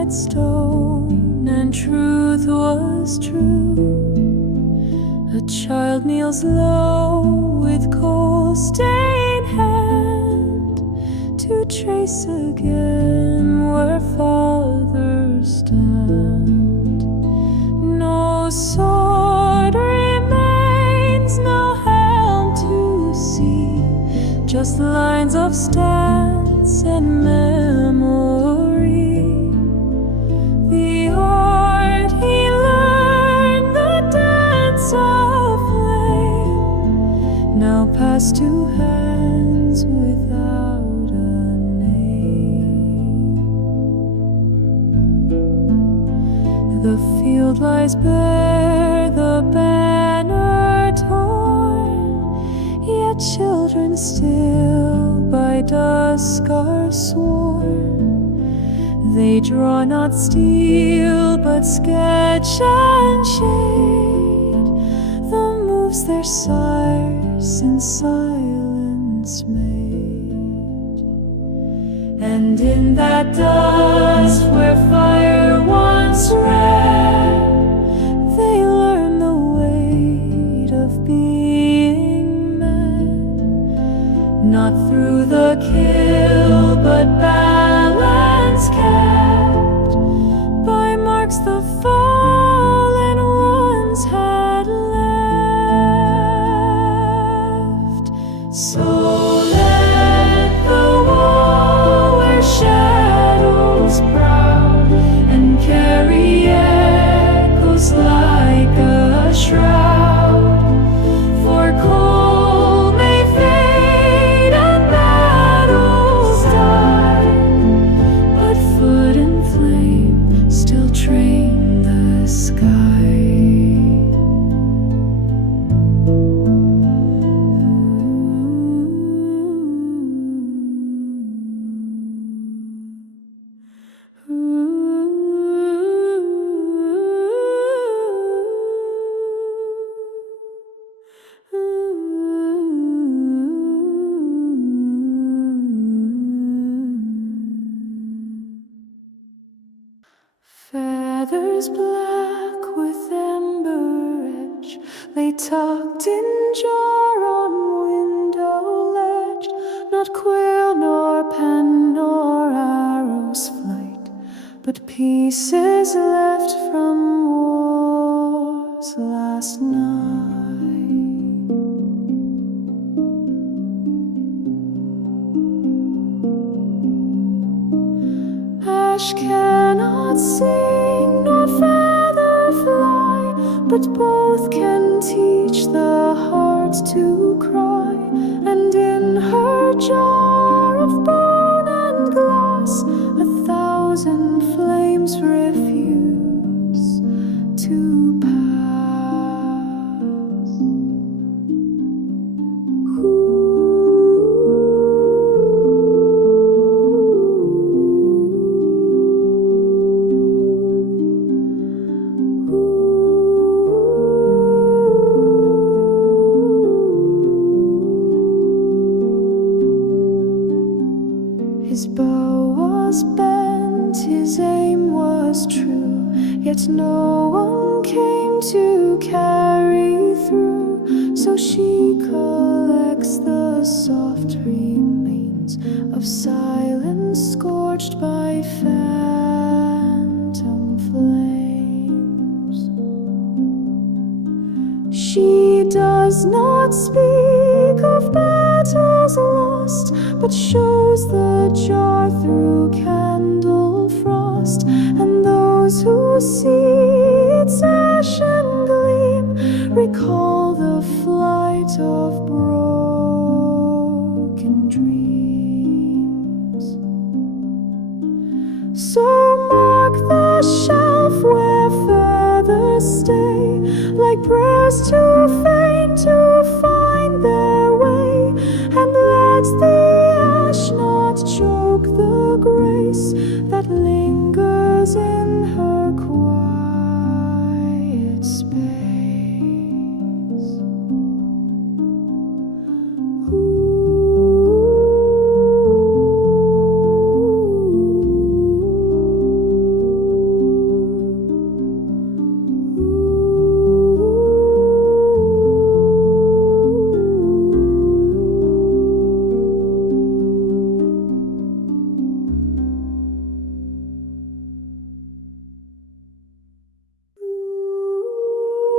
red stone, and truth was true. A child kneels low with coal-stained hand to trace again where fathers stand. No sword remains, no helm to see, just lines of stance and memory. The art he learned, the dance of flame, now passed to hands without a name. The field lies bare, the banner torn, yet children still by dusk are sworn. They draw not steel, but sketch and shade the moves their sires in silence made. And in that dust where fire once ran, they learn the weight of being men, not through the kill, but balance kept by marks the fallen ones had left. So let the wall where shadows proud and carry echoes like a shroud, for coal may fade and battles die, but foot and flame still train the sky. Feathers black with ember edge lay tucked in jar on window ledge. Not quill nor pen nor arrow's flight, but pieces left from wars last night. Ash cannot sing nor feather fly, but both can teach the heart to cry. And in her jar of bone and glass 1,000 flames refuse to pass. His bow was bent, his aim was true, yet no one came to carry through. So she collects the soft remains of silence scorched by phantom flames. She does not speak of battles lost, but shows the jar through candle frost. And those who see its ashen gleam recall the flight of broken dreams. So mark the shelf where feathers stay, like prayers too faint to find their way, and let the ash not choke the grace that lingers in her quiet space.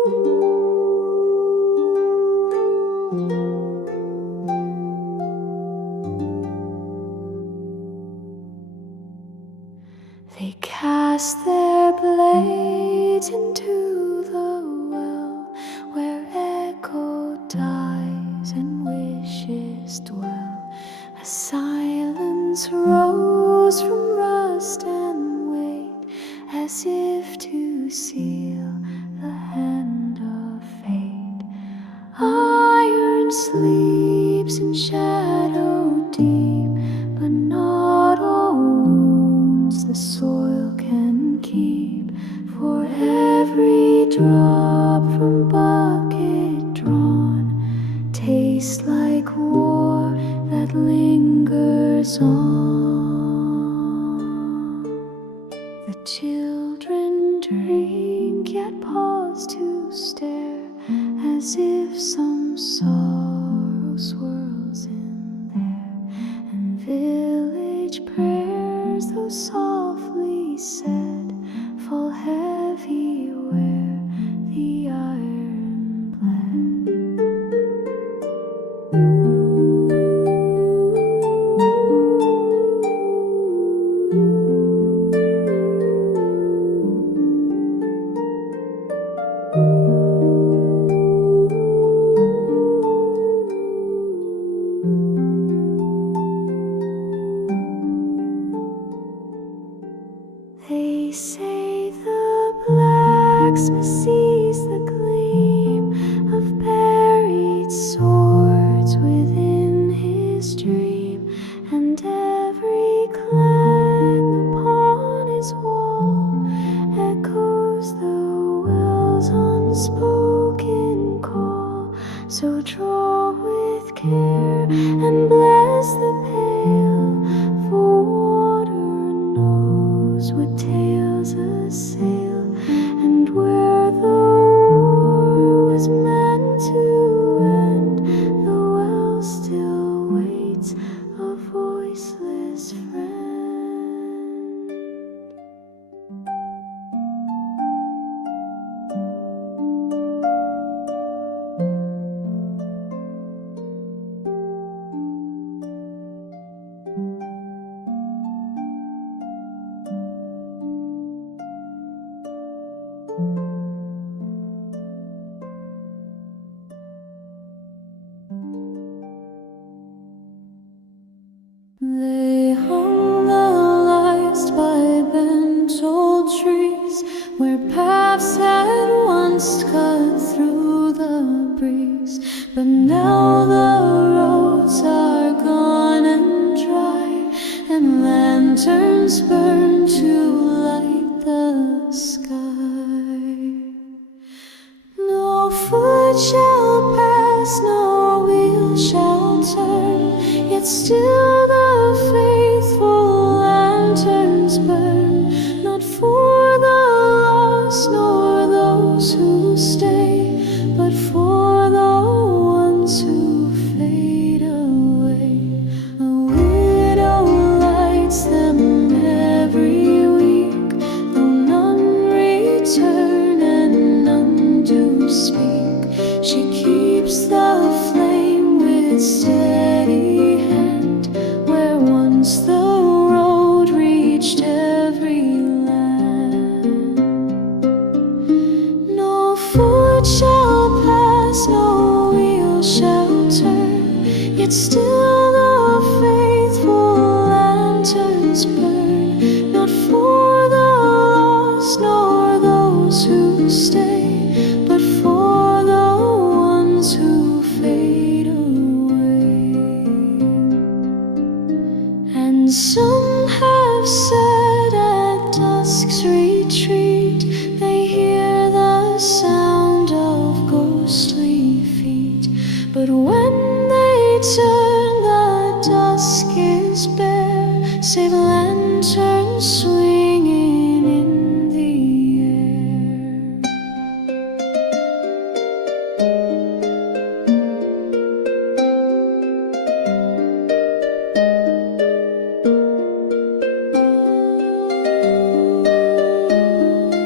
They cast their blades into the well, where echo dies and wishes dwell. A silence rose from rust and weight, as if to seal the hand of fate. Iron sleeps in shadow deep, but not all wounds the soil can keep. For every drop from bucket drawn tastes like war that lingers on. The children drink, yet pause to stare, as if some sorrow swirls in there. And village prayers, though softly said, fall heavy where the iron bled. They say the blacksmith sees the gleam of buried swords within his dream, and every clang upon his wall echoes the well's unspoken call. So draw with care and bless the pail, for water knows what tales assail, and where the war was meant to end, the well still waits a voiceless friend. They hung the lights by bent old trees, where paths had once cut through the breeze. But now the roads are gone and dry, and lanterns burn to light the sky. No foot shall pass, no wheel shall turn, yet still the faithful lanterns burn, not for the lost nor those who stay, but for the ones who fade away. A widow lights them every week, though none return and none do speak. She keeps the flame with steady hand, where once the road reached every land. No foot shall pass, no wheel shall turn, yet still the faithful lanterns burn, not for the lost nor those who stay, but for the ones who fade away. And some have said at dusk's retreat they hear the sound of ghostly feet, but when they turn the dusk is bare, save lanterns swinging in the air.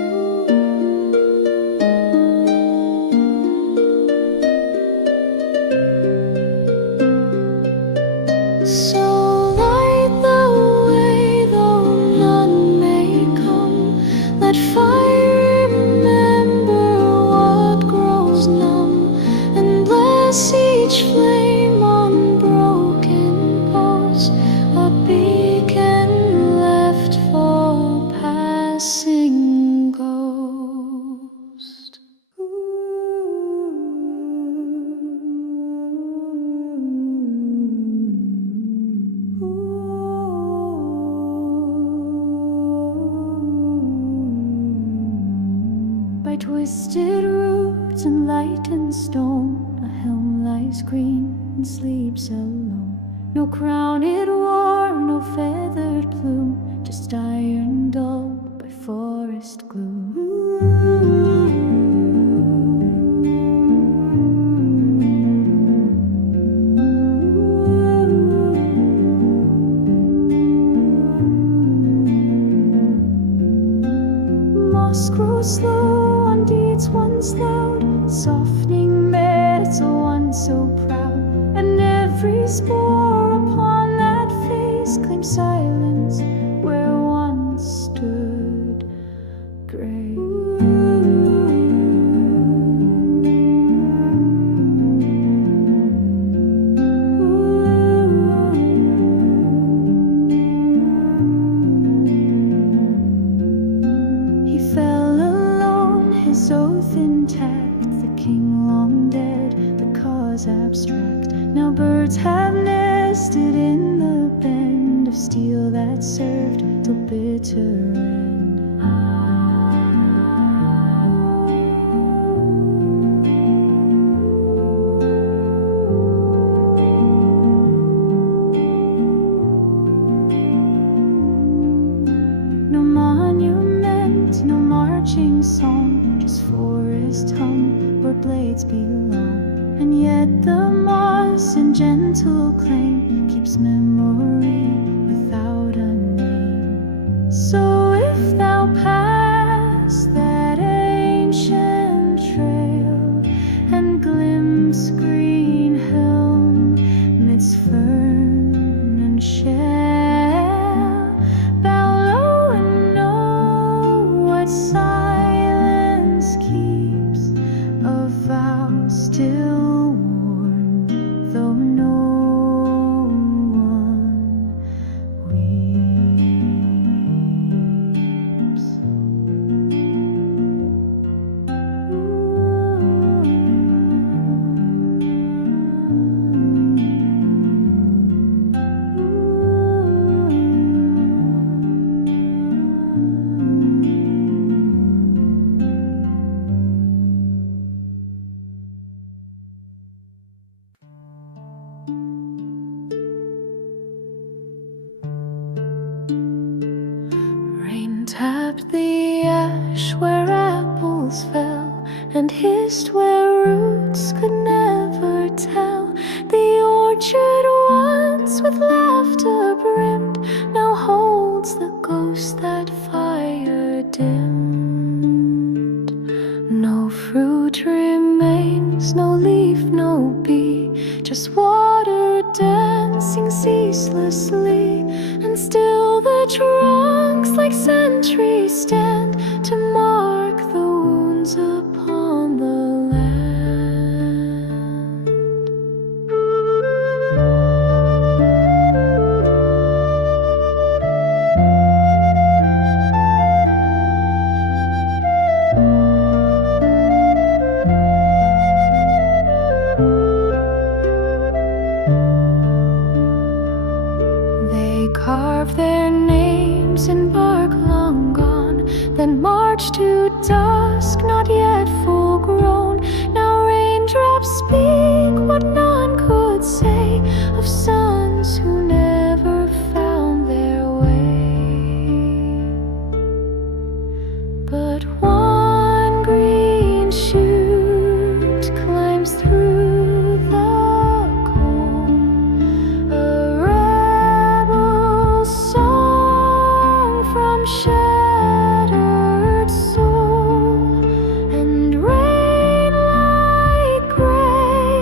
Let fire remember what grows numb, and bless each flame on broken poles, a beacon left for passing ghost. By twisted roots and light and stone, a helm lies green and sleeps alone. No crown it wore, no feathered plume, just iron dulled by forest gloom. Moss grows slow on deeds once loud, softening metal once so proud, and every spore upon that face claims silence where once stood grave. He fell alone, his oath intact, the king long dead, the cause abstract. Now birds have nested in the bend of steel that served till bitter end. No monument, no marching song, just forest hum where blades belong. And yet the moss in gentle claim keeps memory without a name. So if thou pass that ancient trail and glimpse green Helm midst fern and shell, bow low and know what silence keeps of vows still worn, though no one weeps. Rain tapped the ash where apples fell, and hissed where roots could never tell. The orchard once with laughter brimmed now holds the ghost that fire dimmed. No fruit remains, no leaf, no bee, just water dancing ceaselessly, and still the trunks like sentries stand to mark the wounds upon the land. They carve their names in bark long gone, then march to dusk not yet full grown. Now raindrops speak what none could say of sons who never found their way. But one green shoot climbs through the cold, a rebel song from shattered soul, and rain like gray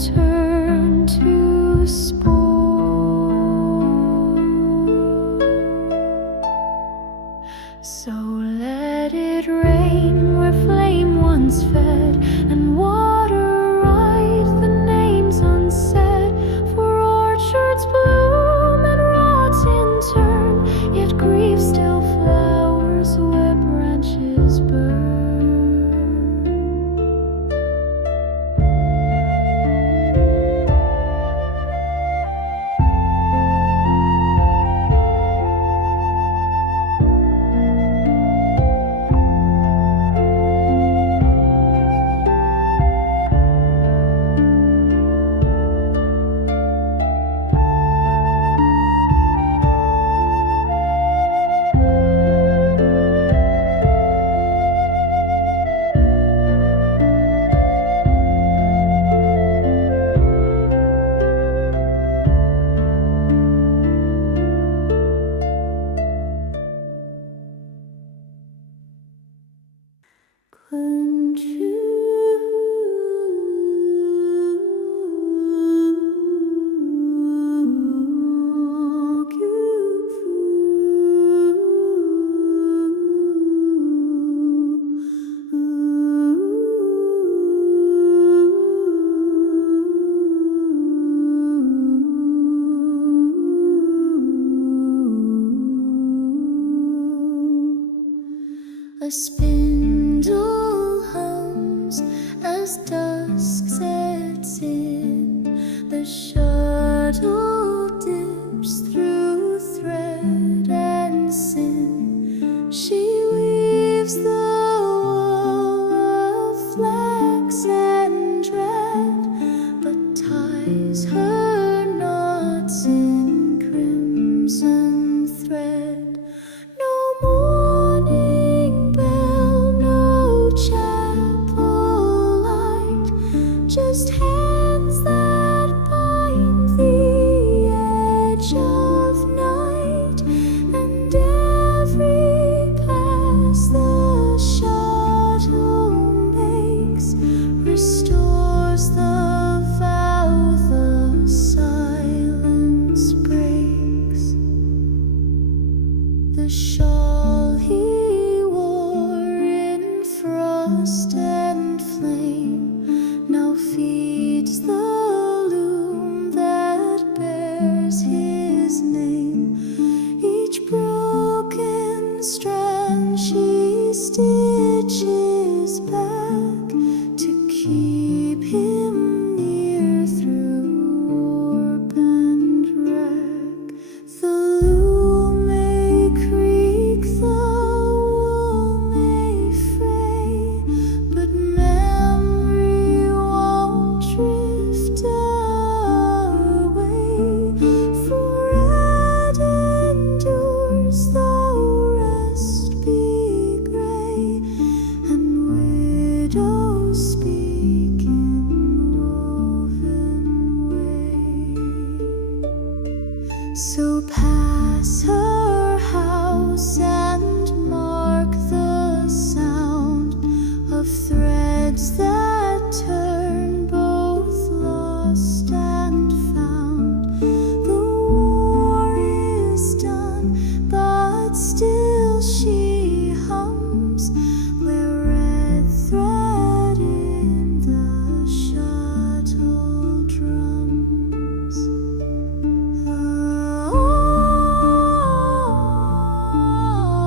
turn to spore. So let it rain where flame once fed, and water write the names unsaid. For orchards bloom and rot in turn, yet grief still flowers where branches burn. A spindle hums as dusk sets in. The shuttle dips through thread and sin. She weaves the wool of flax and dread, but ties her knots in crimson thread. No morning bell, no chapel light, just hands that bind the edge of night, and every pass the shuttle makes restores the vow the silence breaks. The shawl he wore in frost and flame now feeds the loom that bears his name. Each broken strand she stitches back to keep him near through warp and wreck. The loom may creak, the wool may fray, but memory won't drift away. For red endures though rest be gray, and widows speak in woven way. So pass her house and mark the sound of threads that turn, both lost and found. The war is done, but still she hums where red thread in the shuttle drums. Oh,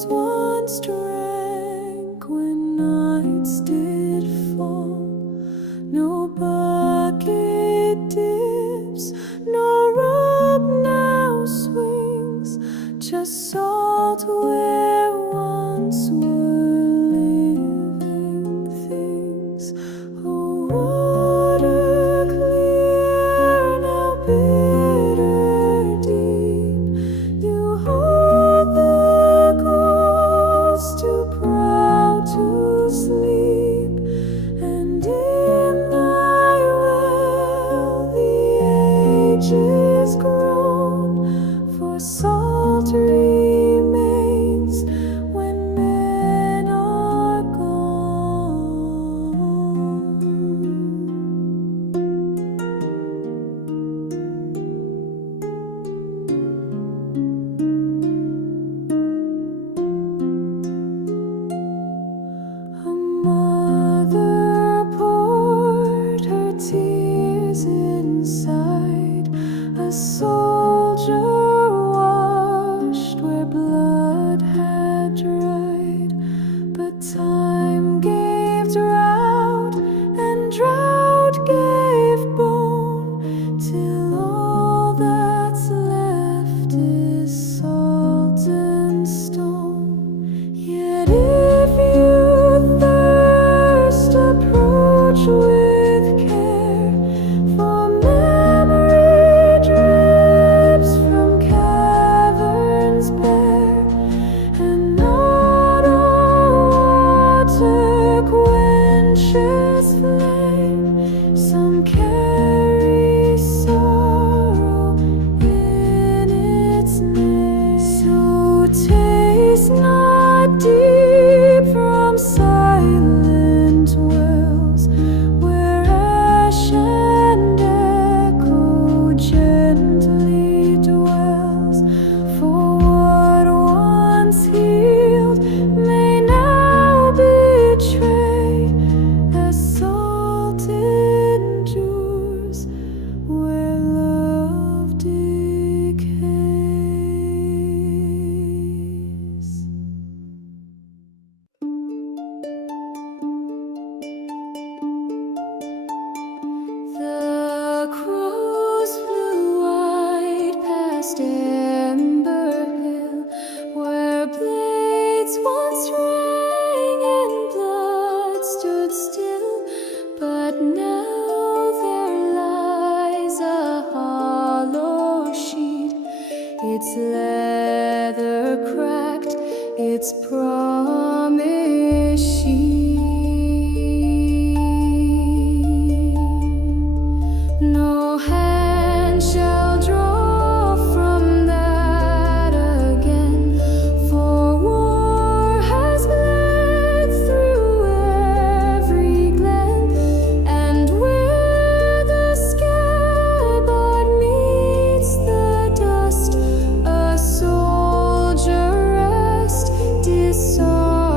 waters once drank when nights did fall. No bucket dips, no rope now swings, just salt where once were living things. Oh, water clear, now bitter deep, you hold the ghost too proud to sleep, and in thy well the ages groan, for salt remains when men are gone. A mother poured her tears inside, a soldier washed where blood had dried, but time gave drought, and drought gave bone, till all that's left is salt and stone. Yet if you thirst, approach with care, for memory drips from caverns bare, and not all water quenches flame. Some carry sorrow in its name. So taste not deep from silent wells, where ash and echo gently dwells. For what once healed may now betray, as salt endures where love decays. The crows flew wide past Ember Hill, where blades once rang and blood stood still. But now there lies a hollow sheet, its leather cracked, its promise sheet. No hand shall draw from that again, for war has bled through every glen, and where the scabbard meets the dust, a soldier rest disarmed.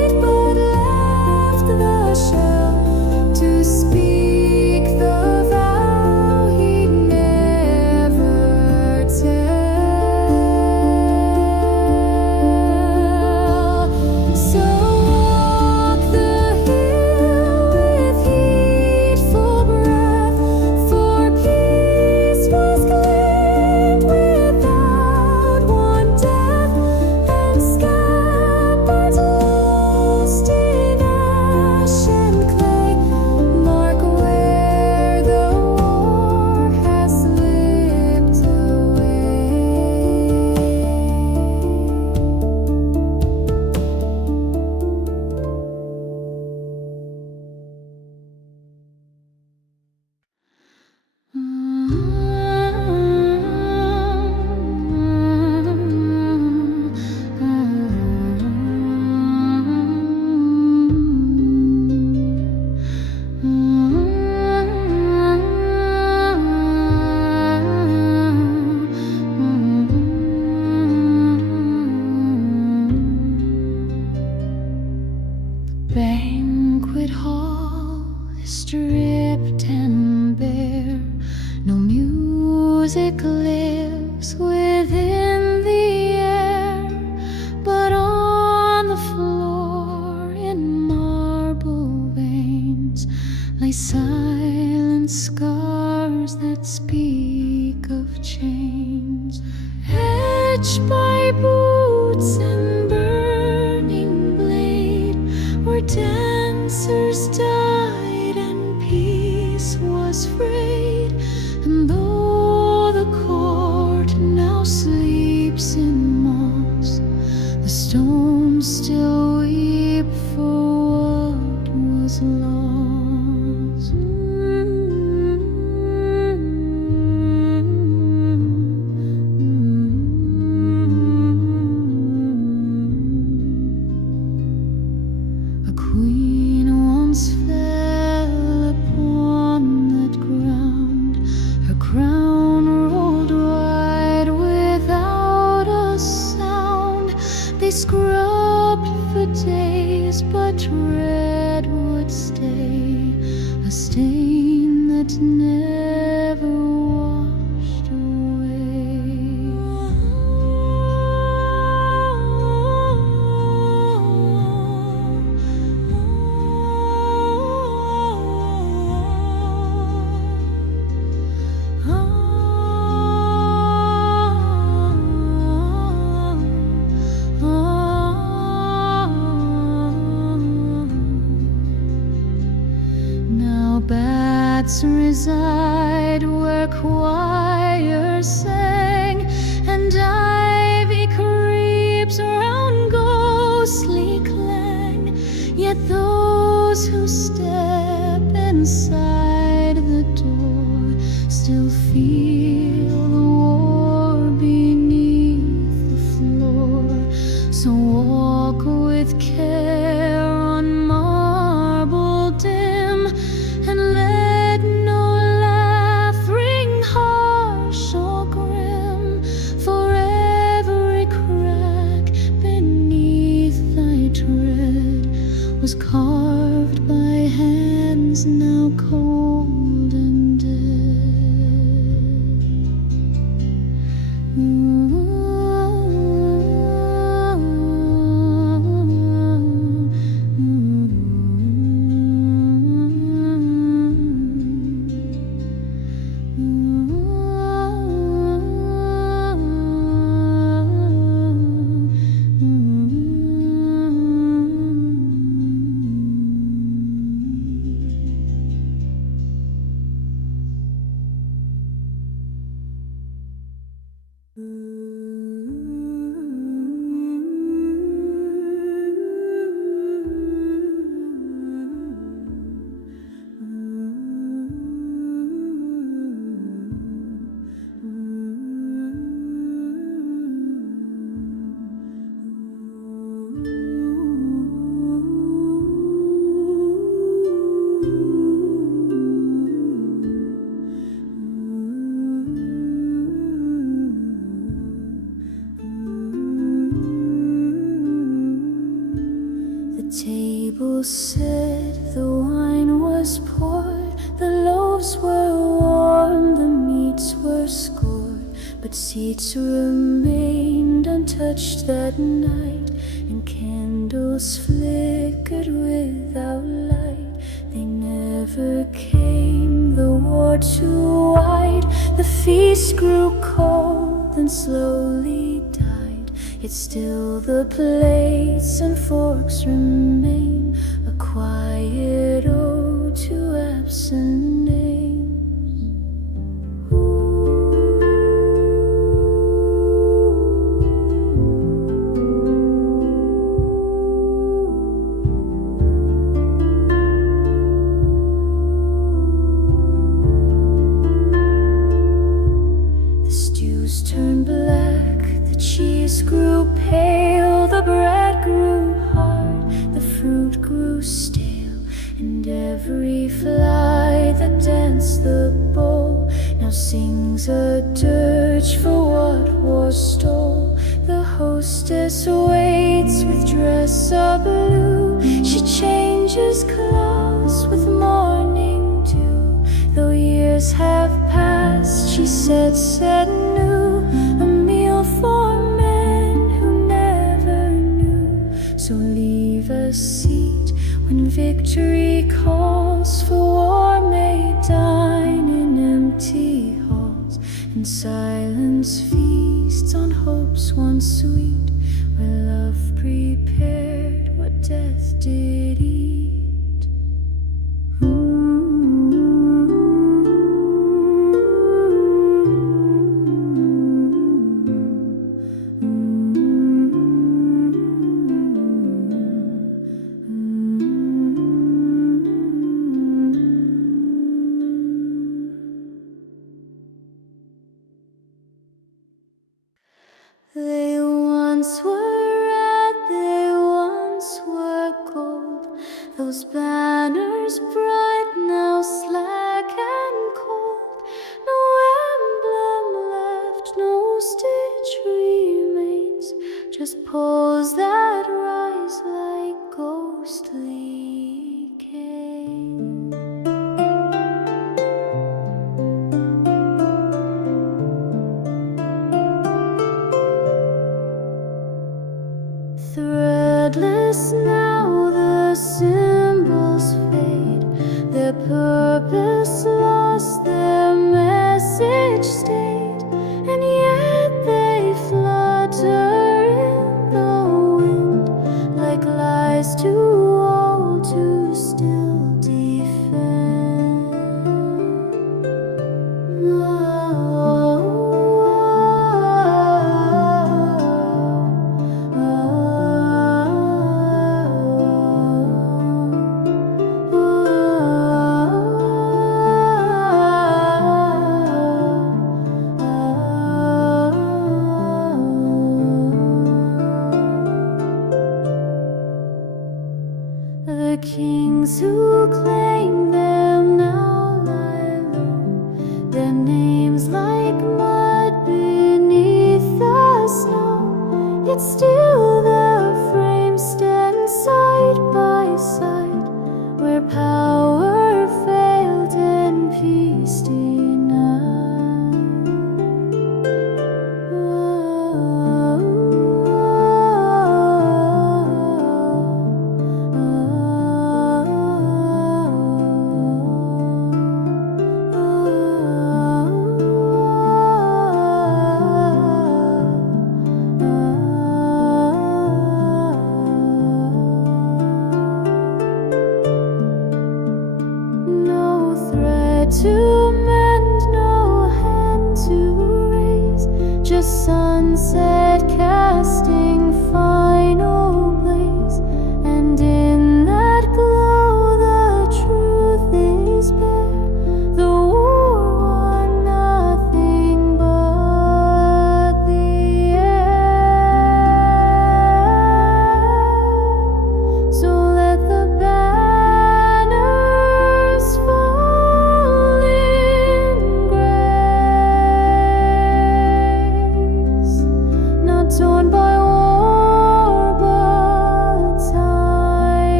music lives within the air, but on the floor in marble veins lay silent scars that speak of chains, etched by boots and burning blade, where dancers died and peace was frayed. And though the court now sleeps in moss, the stones still weep for what was lost. A queen once fell upon that ground, her crown rolled wide without a sound. They scrubbed for days, but red would stay, a stain that never washed Now bats reside where choirs sang, and ivy creeps around ghostly clang. Yet those who step inside the door still feel the war beneath the floor. So walk with care on marble dim, and let no laugh ring harsh or grim. For every crack beneath thy tread was carved by hands now cold and dead. Table set, the wine was poured, the loaves were warm, the meats were scored, but seats remained untouched that night, and candles flickered without light. They never came, the war too wide, the feast grew cold and slowly died. Yet still the plates and forks remain, a quiet ode to absent names. The stews turned black, the cheese grew pale, the bread grew hard, the fruit grew stale, and every fly that danced the bowl now sings a dirge for what was stole. The hostess waits with dress of blue, she changes clothes with morning dew. Though years have passed, she sunsets anew, a meal for men who never knew. So leave a seat when victory calls, for war may dine in empty halls, and silence feasts on hopes once sweet, where love prepared what death did eat. They once were red, they once were gold, those banners bright, now slack and cold. No emblem left, no stitch remains, just poles that rise like ghostly canes. Threadless now the symbols fade, their purpose lost, their message stayed, and yet they flutter in the wind like lies too old to still defend. The kings who claim them now lie low, their names like mud beneath the snow, yet still the frames stand side by side, where power failed and peace denied. No thread to mend, no hand to raise, just sunset casting final blaze, and in that glow the truth is bare. The war won nothing but the air. So let the banners fall in grace, not torn by war but time.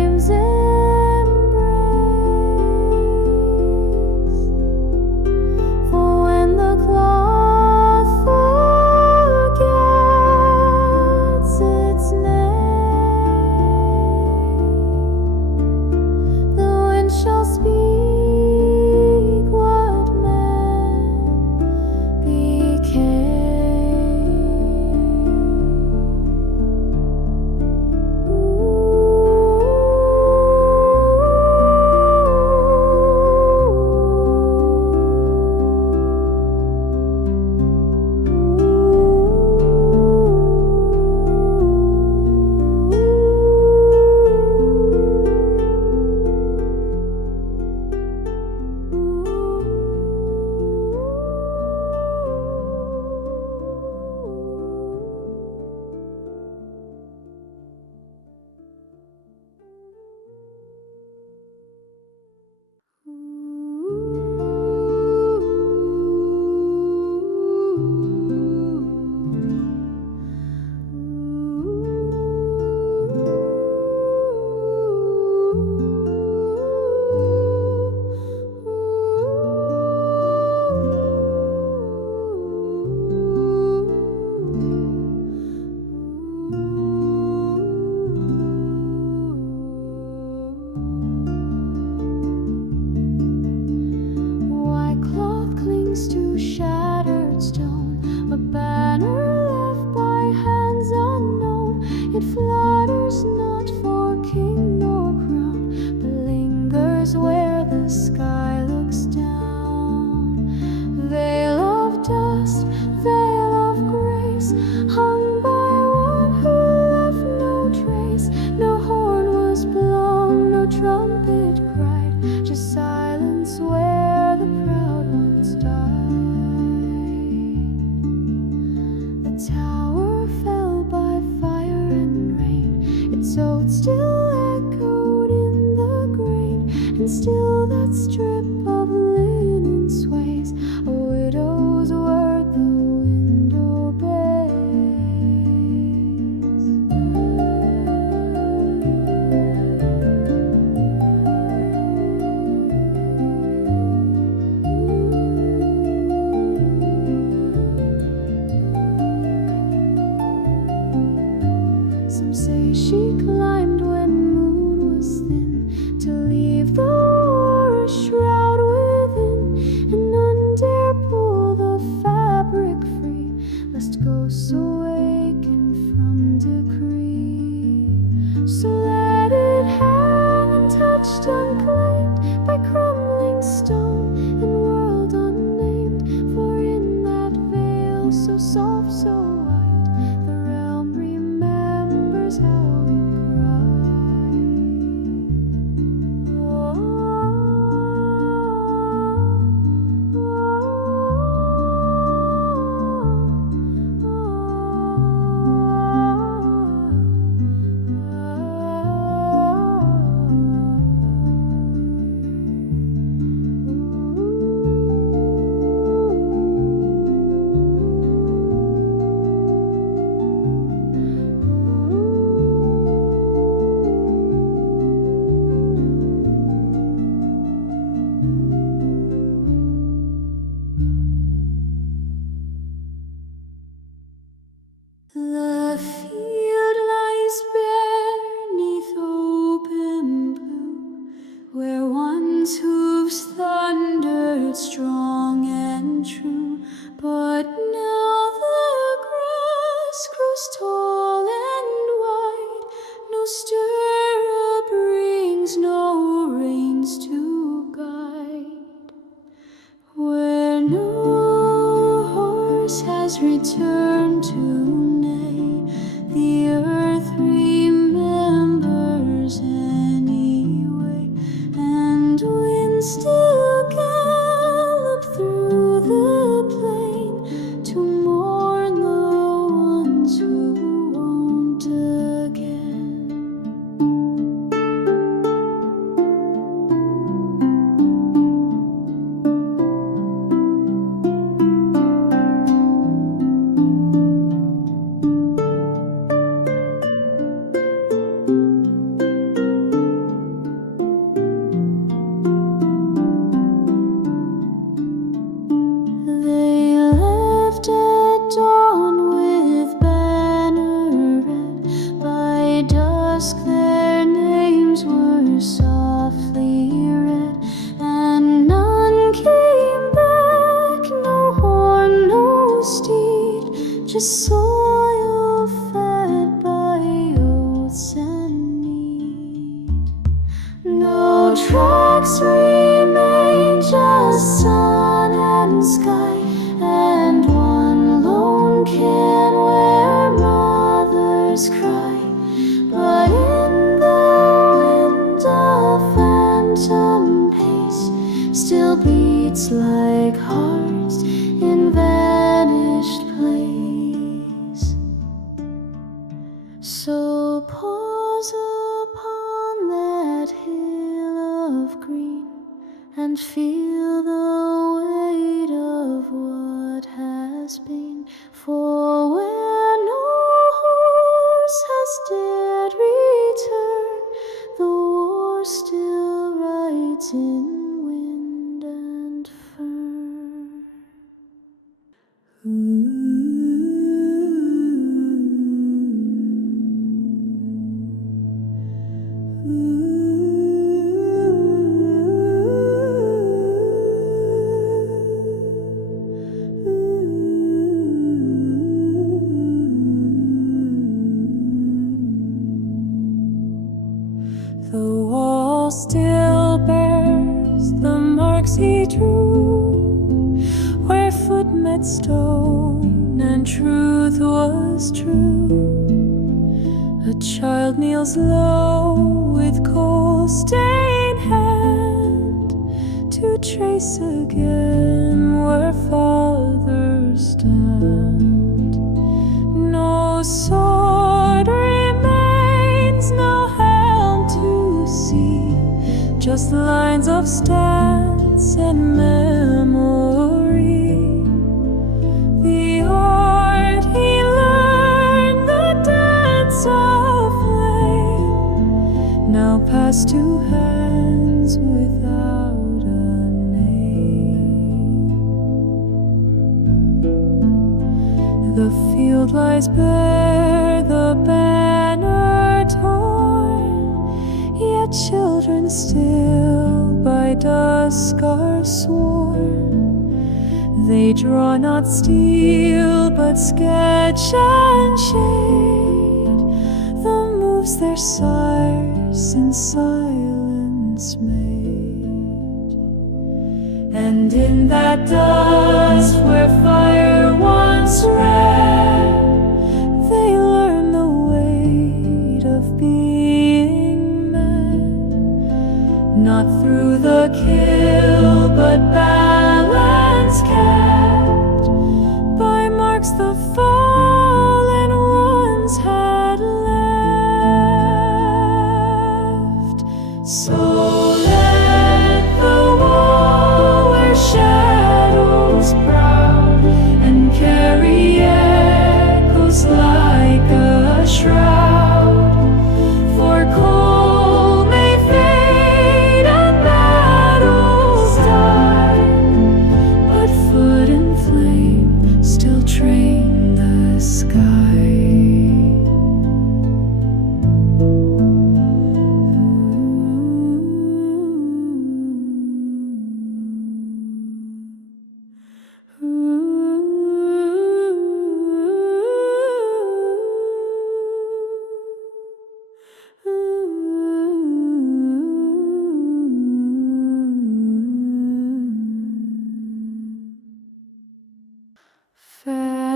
But now the grass grows tall and wide, no stirrup brings, no reins to guide. Where no horse has returned to neigh, the earth remembers anyway, and winds still gallop through the plain to mourn the ones who won't again. They left at dawn with banner red. By dusk their names were softly read, and none came back, no horn, no steed, just soil fed by oaths and mead. No tracks remain, just sun and sky, and one lone can where mothers cry. But in the wind a phantom pace still beats like hearts in vanished place. So pause upon that hill of green and feel the weight of what has been. For where no horse has dared return, the war still rides in wind and fern. The wall still bears the marks he drew, where foot met stone and truth was true. A child kneels low with coal-stained hand to trace again where fathers stand. No sword remains, no helm to see, just lines of stance and memory. The art he learned, the dance of flame, now passed to hands without a name. The field lies bare, the banner torn, yet children still by dusk are sworn. They draw not steel, but sketch and shade the moves their sires in silence made. And in that dust where fire once ran, they learn the weight of being men, not through the kill, but balance kept by marks the fallen ones had left. So let the wall where shadows proud and carry echoes like a shroud, for coal may fade and battles die, but foot and flame still train the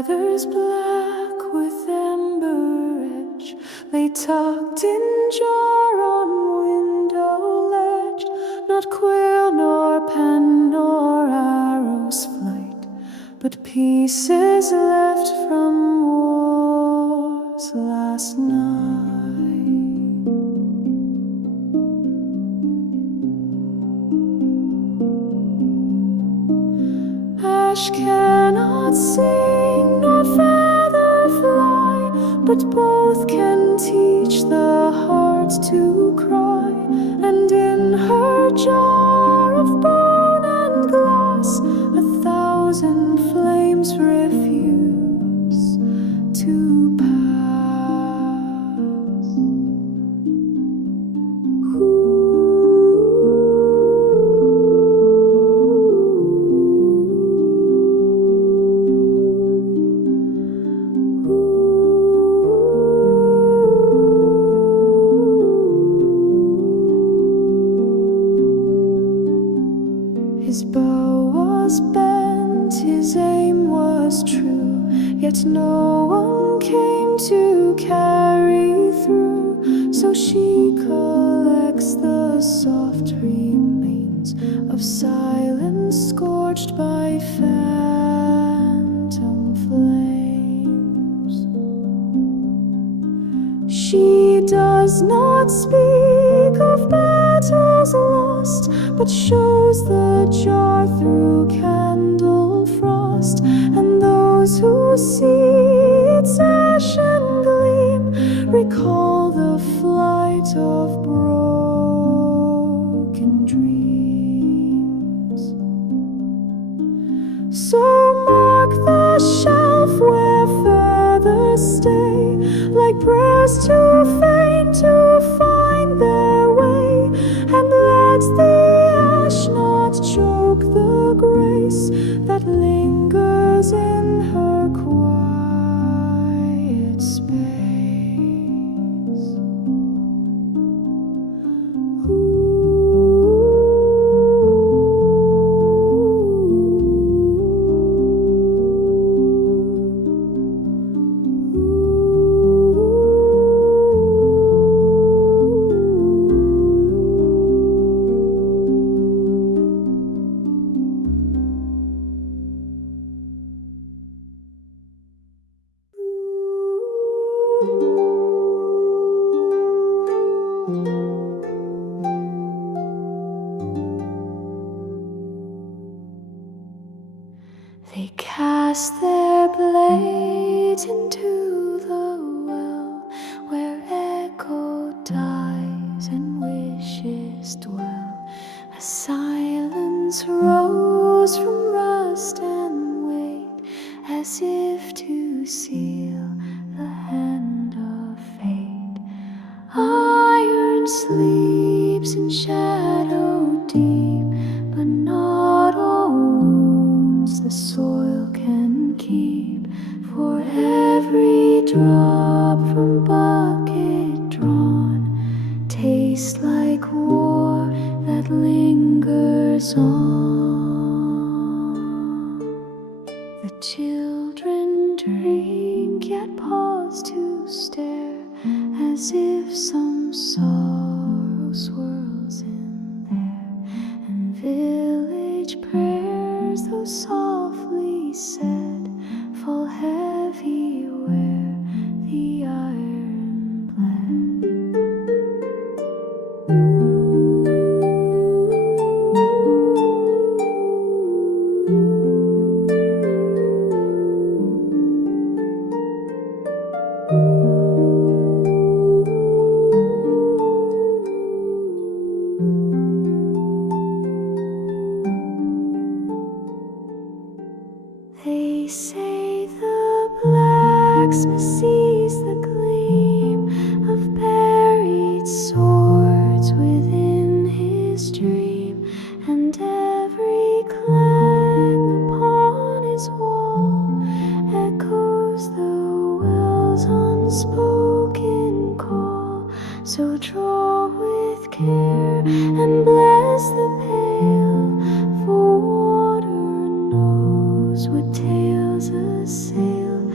feathers black with ember edge lay tucked in jar on window ledge. Not quill nor pen nor arrow's flight, but pieces left from wars last night. Ash cannot sing nor feather fly, but both can teach the heart to cry. And in her jar of bone and glass 1,000 flames refuse to pass. His bow was bent, his aim was true, yet no one came to carry through. So she collects the soft remains of silence scorched by phantom flames. She does not speak of battles lost, but shows the jar through candle frost. And those who see its ashen gleam recall the flight of broken dreams. So mark the shelf where feathers stay, like prayers too faint to find their way, and let the ash not choke the grace that lingers in her quiet space. They cast their blades into the well, where echo dies and wishes dwell. A silence rose from rust and weight, as if to seal the hand of fate. Iron sleeps in shadow deep, but not all wounds the soil can keep. For every drop from bucket drawn tastes like war that lingers on. The children drink, yet pause to stare, as if some sorrow swirls in there. And village prayers, though softly said, fall heavy where the iron bled. They say the blacksmith sees the gleam of buried swords within his dream, and every clang upon his wall echoes the well's unspoken call. So draw with care and bless the pail, for water knows what tales assail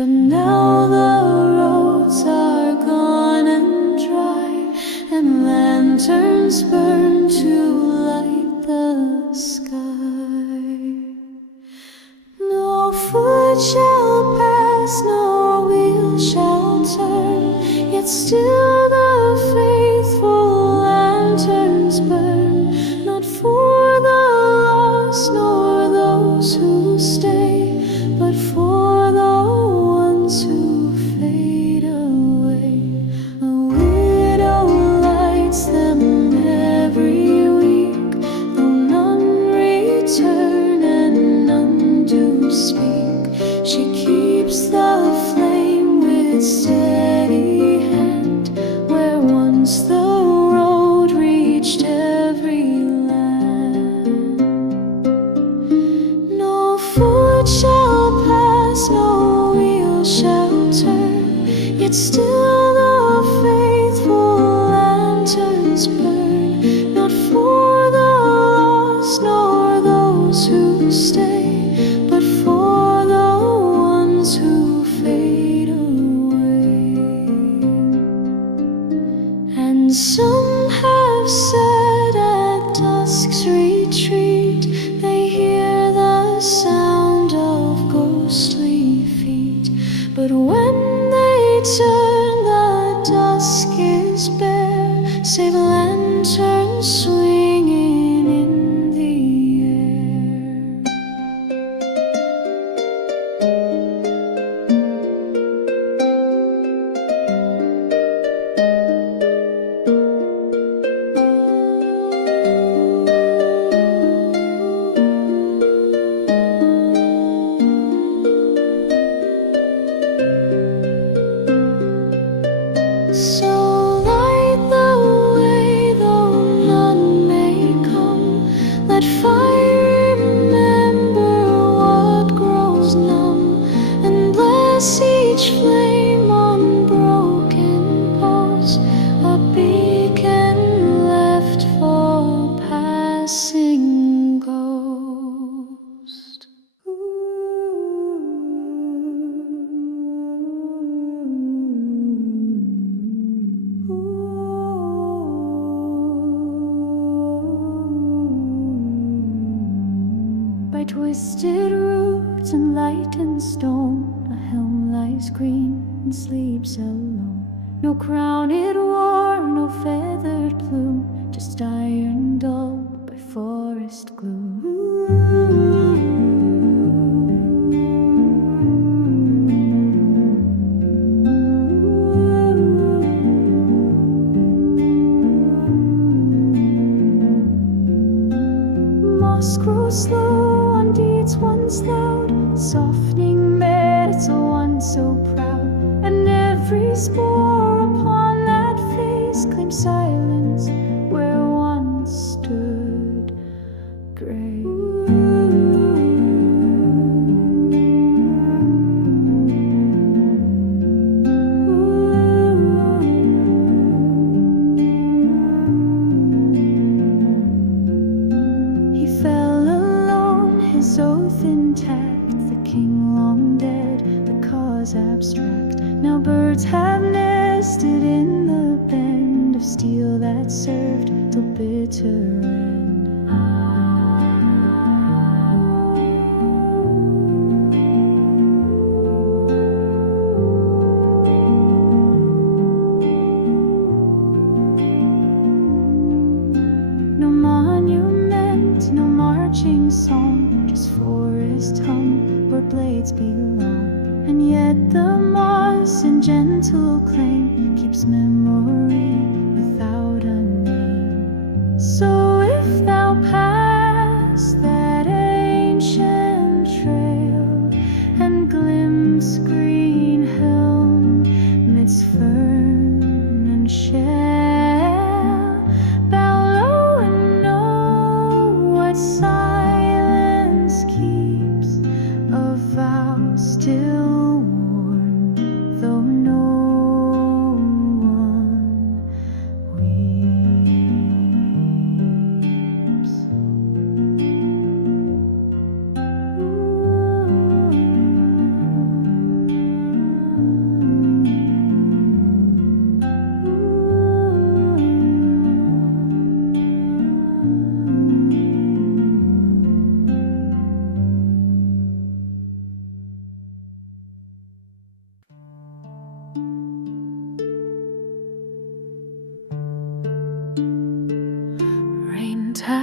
But now the roads are gone and dry, and lanterns burn to light the sky. No foot shall pass, no wheel shall turn, yet still the faithful lanterns burn, not for the lost nor those who stay, but for the ones who fade away. A widow lights them every week, though none return and none do speak. She keeps the flame with steady hand, where once the road reached every land. No foot shall pass, no wheel shall turn, yet still the faithful lanterns burn, not for the lost nor those who stay, but for the ones who fade away. And some have said at dusk's retreat they hear the sound of ghostly feet, but when they turn the dusk is bare, save lanterns swinging in the air. So light the way, though none may come. Let fire remember what grows numb, and bless each flame unbroken pulse, a beacon left for passing ghost. By twisted roots and light and stone, a helm lies green and sleeps alone. No crown it wore, no feathered plume, just iron dulled by forest gloom. Moss grows slow on deeds once loud, softening merits once so proud, and every spore upon that face claims silence where once stood grave. He fell alone, his oath intact, the king long dead, the cause abstract. Now birds have nested in the bend of steel that served till bitter end. No monument, no marching song, just forest hum where blades belong. And yet the moss in gentle claim keeps memory without a name. So if thou pass that ancient trail and glimpse green Helm midst fern and shell, bow low and know what silence keeps of vows still worn, though no one weeps.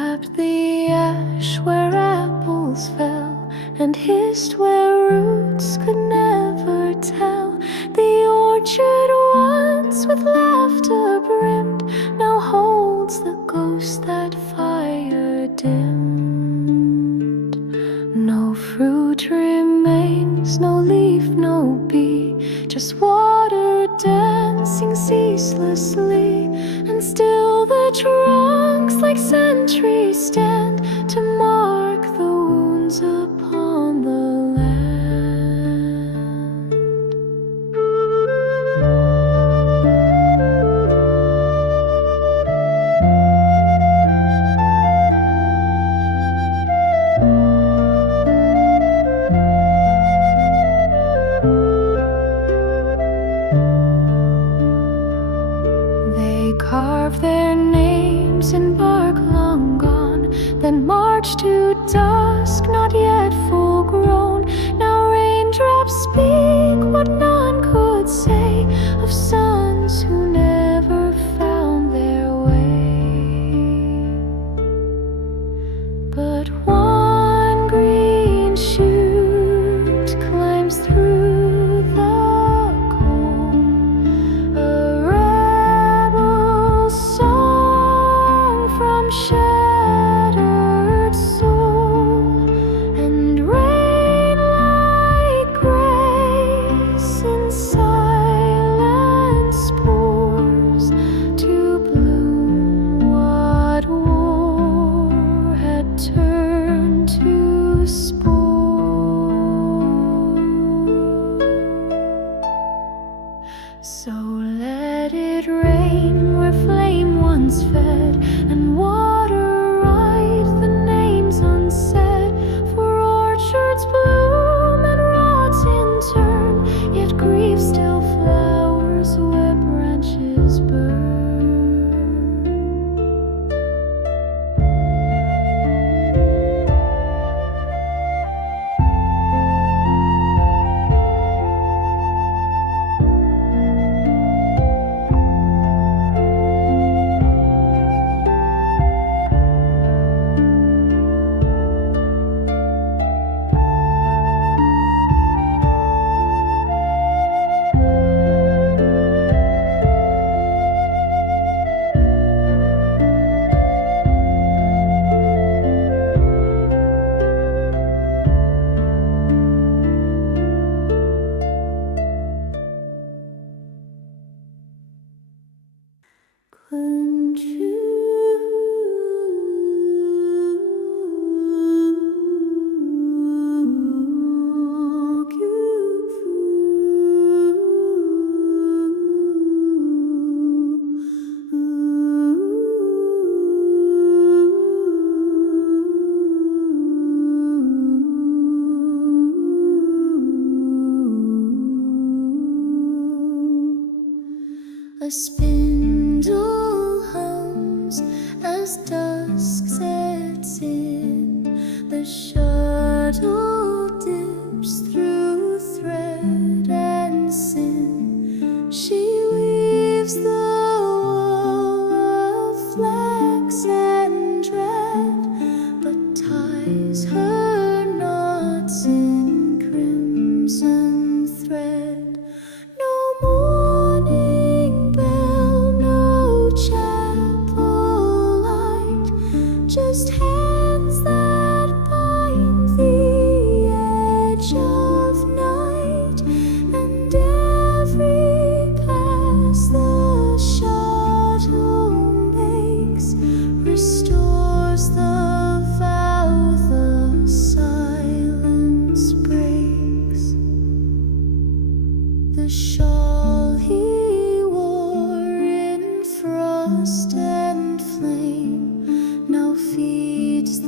tapped the ash where apples fell, and hissed where roots could never tell. The orchard once with laughter brimmed now holds the ghost that fire dimmed. No fruit remains, no leaf, no bee, just water dancing ceaselessly. And still the trunks like sentries stand to mark the wounds upon the land. They carve their names in bark long gone, then march to dusk not yet full grown. Now raindrops speak what none could say of sons who never found their way. But one green shoot climbs through the cold, a rebel song from shattered soul, and rain like grace in silence pours to bloom what war had turned to spore. So let it rain where flame once fed, and water write the names unsaid. For orchards bloom and rot in turn, yet grief still flowers where branches burn. A spindle hums as dusk sets in. The shuttle dips through thread and sin. She weaves the wool of flax and dread, but ties her knots in crimson thread. No morning bell, no chapel light, just hands that bind the edge of night, and every pass the shuttle makes restores the vow the silence breaks. The shawl he wore in frost and flame now feeds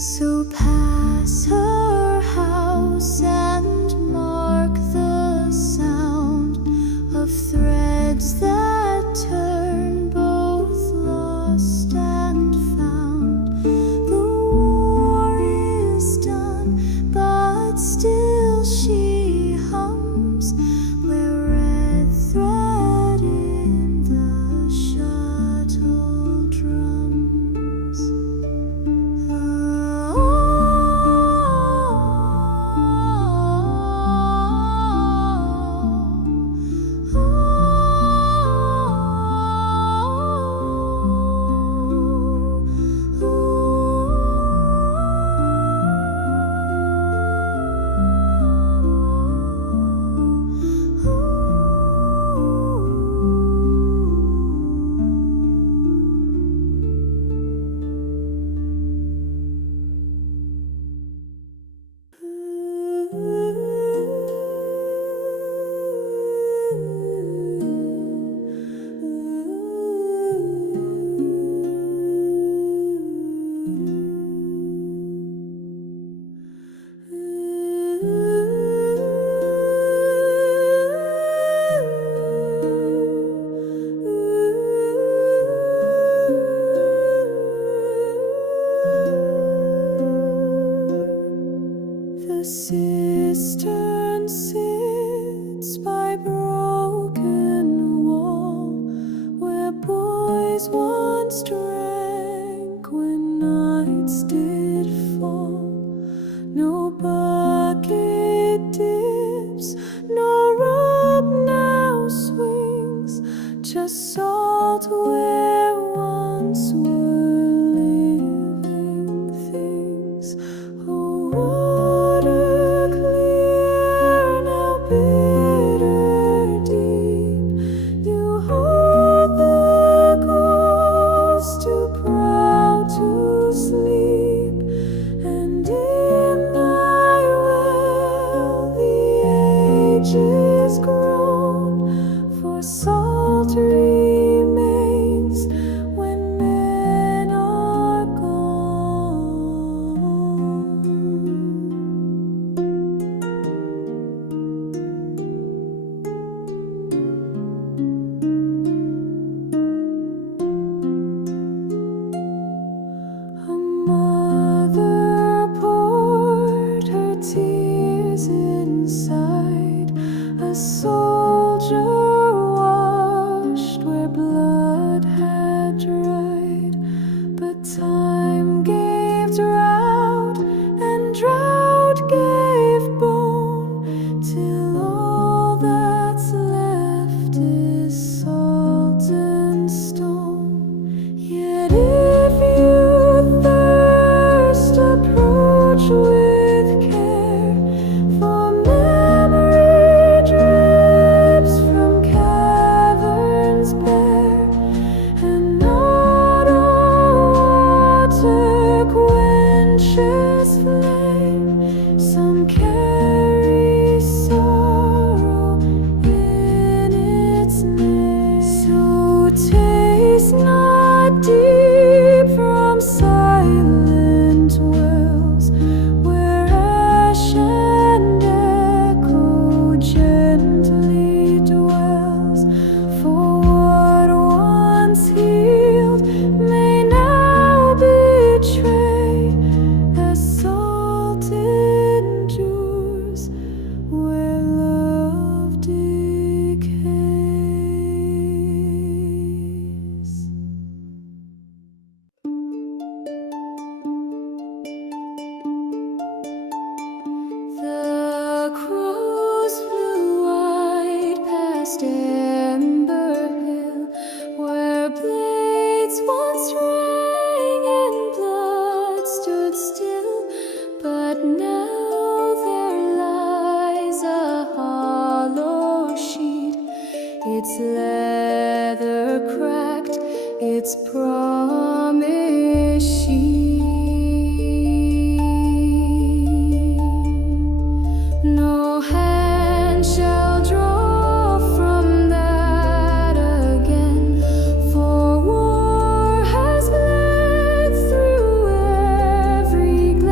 So pass her house and mark the sound of threads that turn, both lost and found. The war is done, but still she hums where red thread in the shuttle drums. The cistern sits by broken wall where boys once drank when nights did fall. No bucket dips, no rope now swings, just salt where once were living things. Oh, water clear, now bitter deep, you hold the ghost too proud to sleep, and in thy well the ages groan, for salt remains when men are gone. A mother poured her tears inside, a soldier washed where blood had dried, but time gave drought and drought gave bone, till all that's left is salt and stone. Yet if you thirst, approach with care, for memory drips from caverns bare, and not all water quenches flame. Some carry sorrow in its name. So taste not deep from silent wells, where ash and echo gently dwells. For what once healed may now betray, as salt endures where love decays. The crows flew wide past Ember Hill, where blades once rang and blood stood still, but now there lies a hollow sheet, its leather cracked, its promise sheet. No hand shall draw from that again, for war has bled through every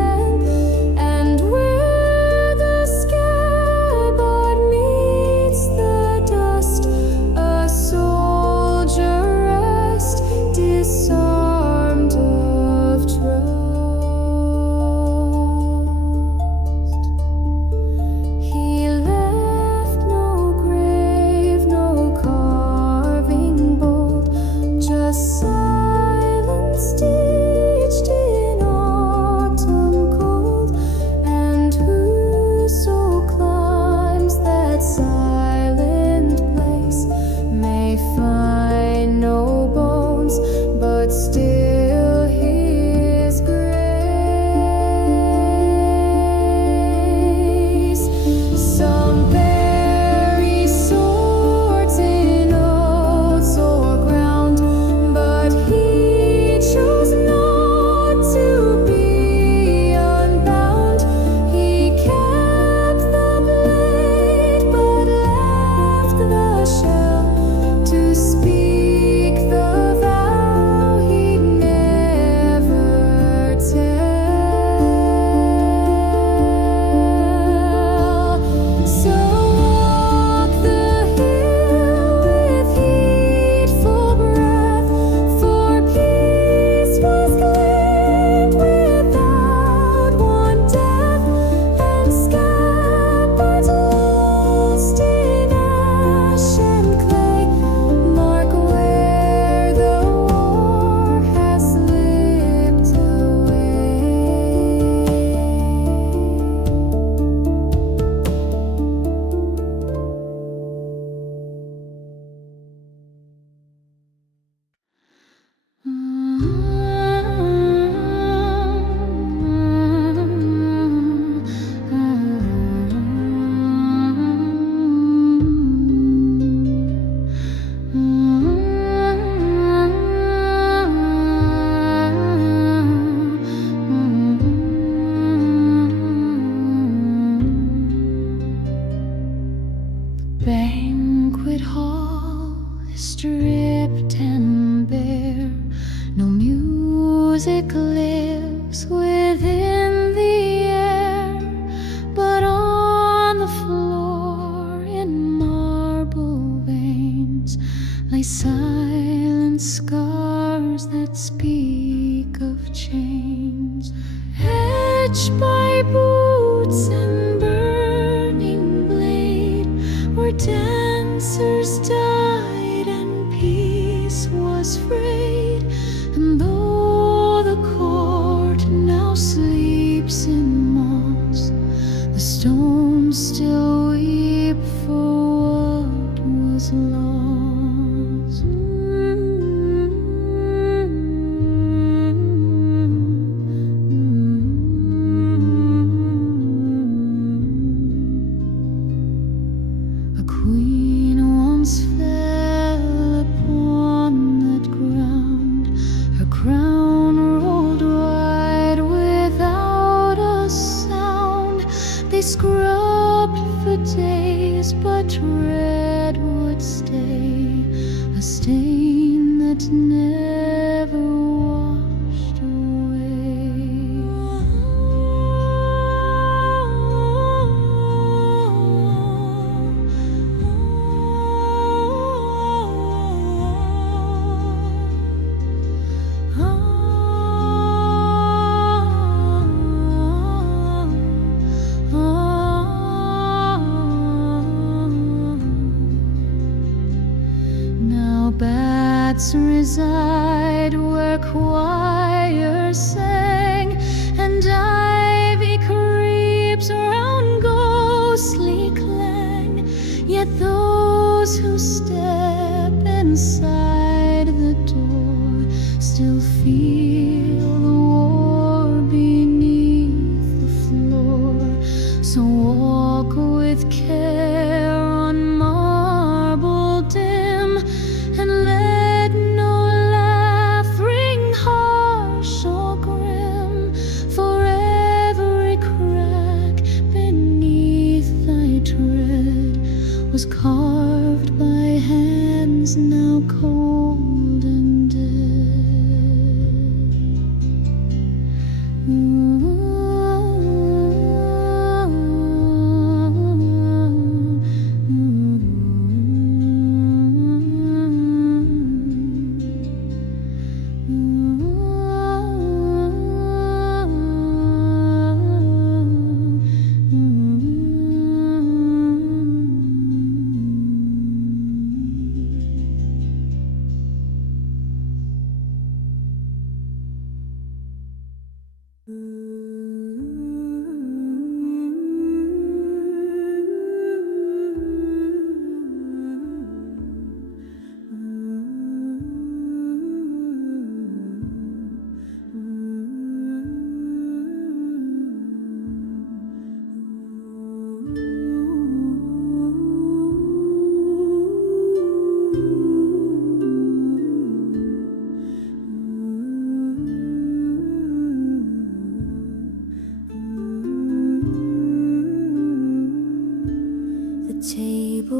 still His grace. Some bury swords in oats or ground, but He chose not to be unbound. He kept the blade, but left the shell to speak the vow He'd never tell. So walk the hill with heedful breath, for peace was claimed without one death, and scabbards lost in ash and clay mark where the war has slipped away. Banquet hall is stripped and bare, no music lives within the air, but on the floor in marble veins lay silent scars that speak of chains, etched by boots and burning blade, where dancers died and peace was frayed. And though the court now sleeps in moss, the stones still weep for what was lost. A queen once fell upon that ground, her crown rolled wide without a sound. They scrubbed for days, but red would stay, a stain that never washed Now bats reside where choirs sang, and ivy creeps around ghostly clang. Yet those who step inside the door still feel the war beneath the floor. So walk with care on marble dim, and let no laugh ring harsh or grim, for every crack beneath thy tread was carved by hands now cold and dead.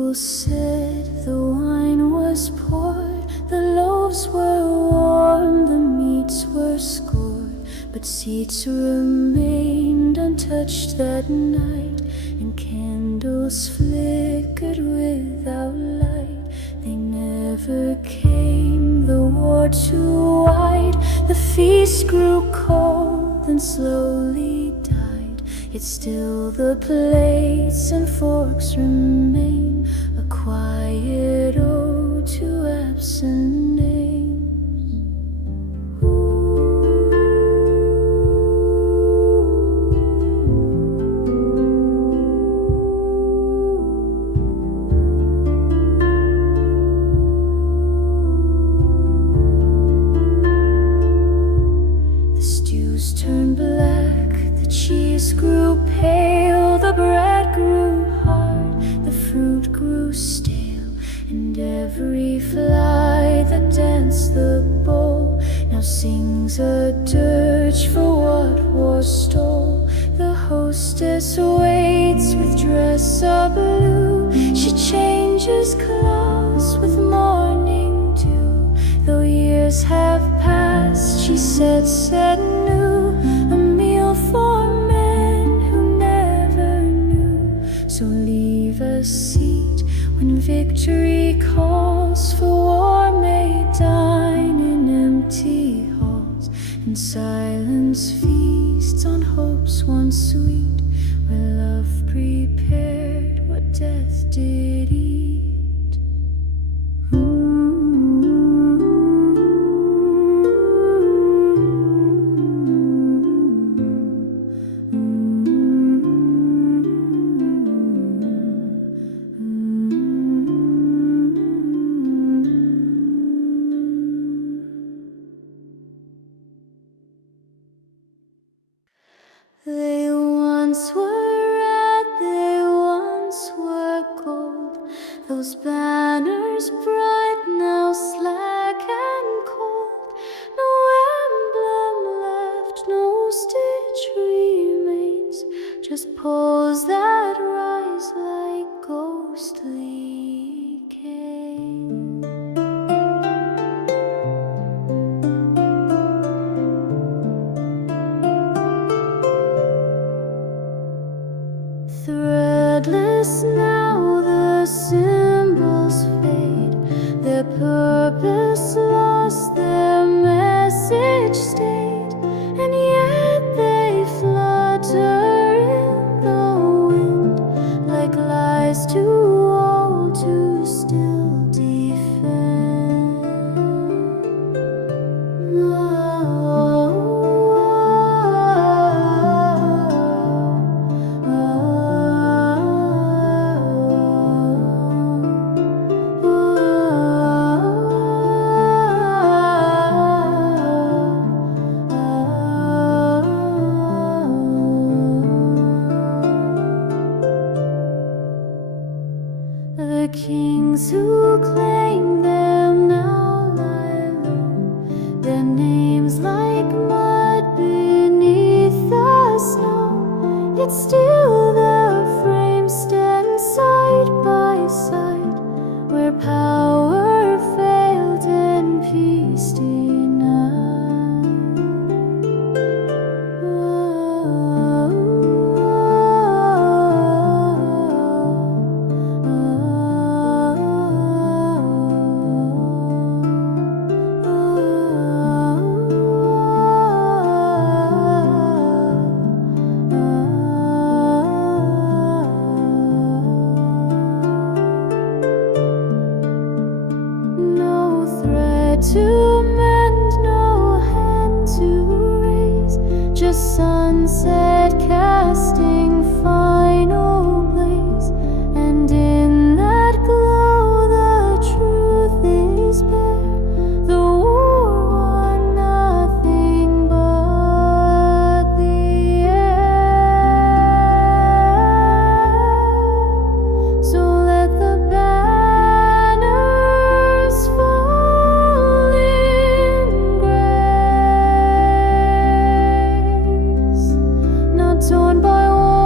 people said the wine was poured, the loaves were warm, the meats were scored, but seats remained untouched that night, and candles flickered without light. They never came, the war too wide. The feast grew cold and slowly died, yet still the plates and forks remain, a quiet ode to absent names. Turned black, the cheese grew pale, the bread grew hard, the fruit grew stale, and every fly that danced the bowl now sings a dirge for what was stole. The hostess waits with dress of blue, she changes clothes with morning dew. Though years have passed, she sets anew a meal for men who never knew. So leave a seat when victory calls, for war may dine in empty halls, and silence feasts on hopes once sweet, where love prepared what death did eat. They once were red, they once were gold, those banners bright, now slack and cold. No emblem left, no stitch remains, just poles that rise like ghostly canes. Threadless now the symbols fade, their purpose lost, their message stayed, and yet they flutter in the wind like lies too old to still defend. The kings who claim them now lie low, their names like mud beneath the snow, yet still the frames stand side by side, where power failed and peace denied. No thread to mend, no hand to raise, just sunset casting final blaze, and in that glow the truth is bare. The war won nothing but the air. So let the banners fall in grace, not torn by war.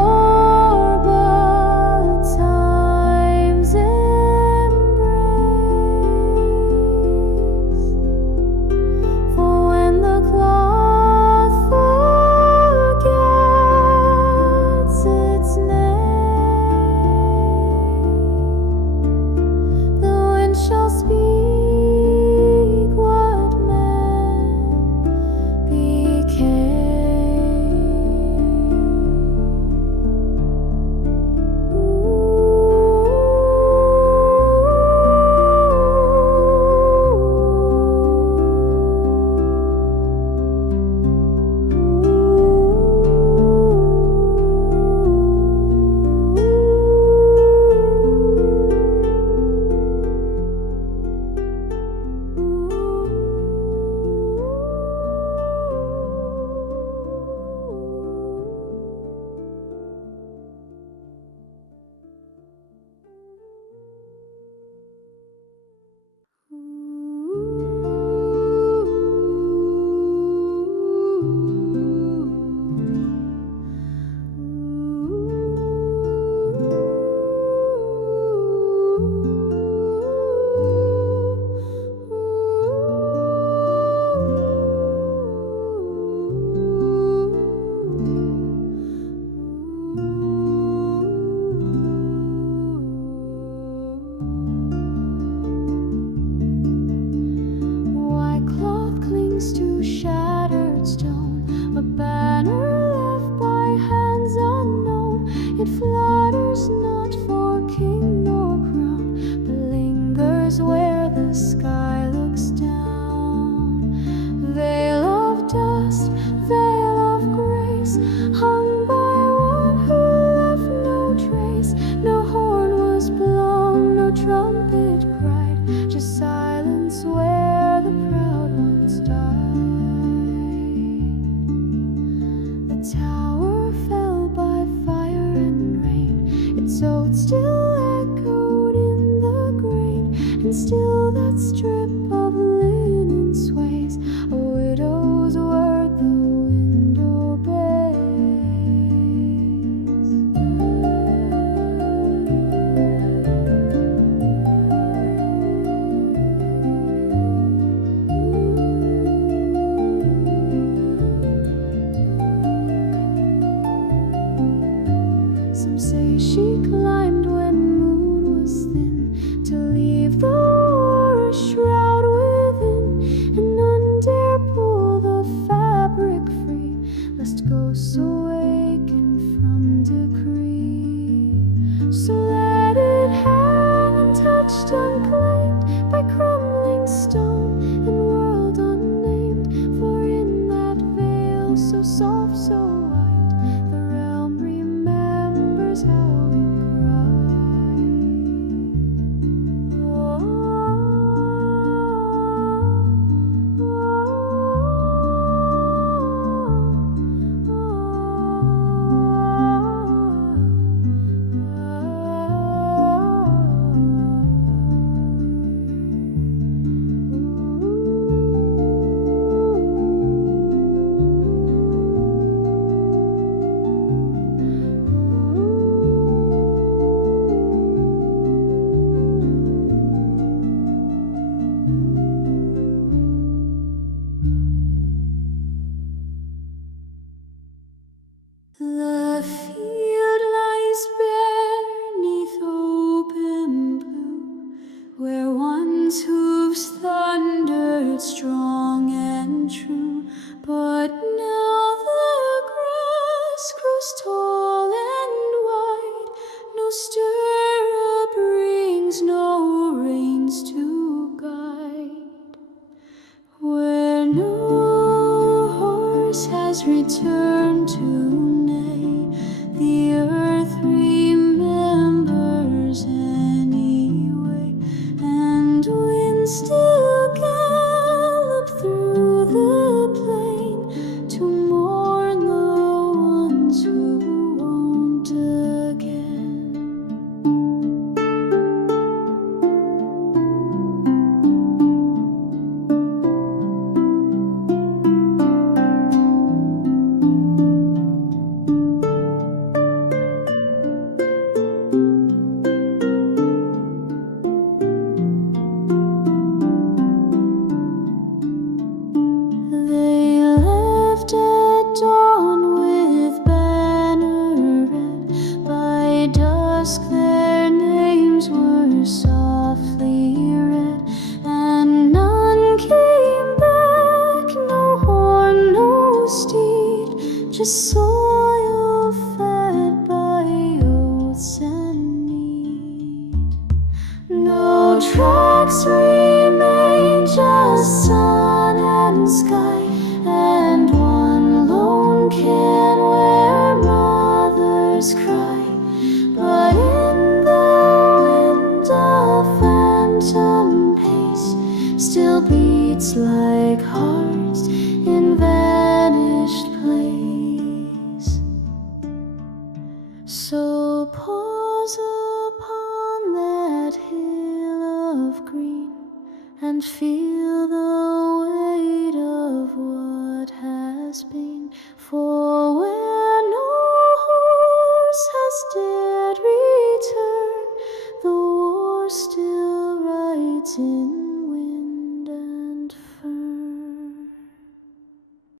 But now the grass grows tall and wide, no stirrup rings, no reins to guide. Where no horse has returned to neigh, the earth remembers anyway, and winds still gallop through the plain to mourn the ones who won't again. They left at dawn with banner red. By dusk their names were softly read, and none came back, no horn, no steed, just soil fed by oaths and need. No tracks remain, just sun and sky, and one lone can where mothers cry. But in the wind a phantom pace still beats like hearts in vanished place. So pause upon that hill of green and feel the weight of what has been.